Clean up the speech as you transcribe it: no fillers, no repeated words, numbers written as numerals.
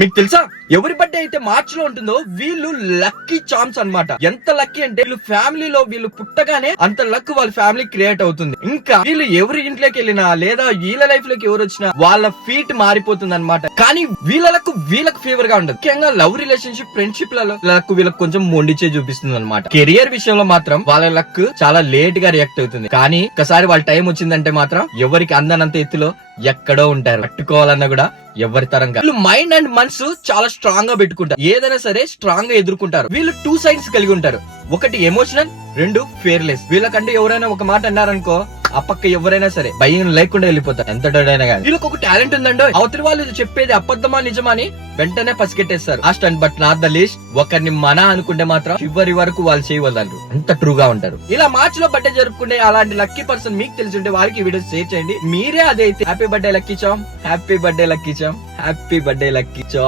మీకు తెలుసా ఎవరి బర్త్డే అయితే మార్చ్ లో ఉంటుందో వీళ్ళు లక్కీ చామ్స్ అన్నమాట. ఎంత లక్కీ అంటే వీళ్ళు ఫ్యామిలీలో వీళ్ళు పుట్టగానే అంత లక్ వాళ్ళ ఫ్యామిలీ క్రియేట్ అవుతుంది. ఇంకా వీళ్ళు ఎవరి ఇంట్లోకి వెళ్ళినా లేదా వీళ్ళ లైఫ్ లోకి ఎవరు వచ్చినా వాళ్ళ ఫీట్ మారిపోతుంది అనమాట. కానీ వీళ్ళకు ఫేవర్ గా ఉండదు. ముఖ్యంగా లవ్ రిలేషన్షిప్ ఫ్రెండ్షిప్ లలో వీళ్ళకి కొంచెం మొండిచే చూపిస్తుంది అనమాట. కెరియర్ విషయంలో మాత్రం వాళ్ళ లక్ చాలా లేట్ గా రియాక్ట్ అవుతుంది. కానీ ఒకసారి వాళ్ళ టైం వచ్చిందంటే మాత్రం ఎవరికి అందనంత ఎత్తులో ఎక్కడో ఉంటారు. పట్టుకోవాలన్నా కూడా ఎవరి తరంగా. వీళ్ళు మైండ్ అండ్ మనసు చాలా స్ట్రాంగ్ గా పెట్టుకుంటారు. ఏదైనా సరే స్ట్రాంగ్ గా ఎదుర్కొంటారు. వీళ్ళు 2 సైడ్స్ కలిగి ఉంటారు. ఒకటి ఎమోషనల్, 2 ఫియర్లెస్. వీళ్ళకంటే ఎవరైనా ఒక మాట అన్నారనుకో ఆ పక్క ఎవరైనా సరే భయం లేకుండా వెళ్ళిపోతారు. ఎంత డైనా కానీ. వీళ్ళకి ఒక టాలెంట్ ఉందండి. అవతలి వాళ్ళు చెప్పేది అబద్ధమా నిజమా అని వెంటనే పసిగట్టేస్తారు. Last and but not the least ఒకరిని మన అనుకుంటే మాత్రం చివరి వరకు వాళ్ళు చేయవదలరు. అంత ట్రూగా ఉంటారు. ఇలా మార్చ్ లో బర్త్డే జరుపుకునే అలాంటి లక్కీ పర్సన్ మీకు తెలిసి ఉంటే వారికి వీడియో షేర్ చేయండి. మీరే అదైతే happy birthday lucky charm, happy birthday lucky charm, happy birthday lucky charm.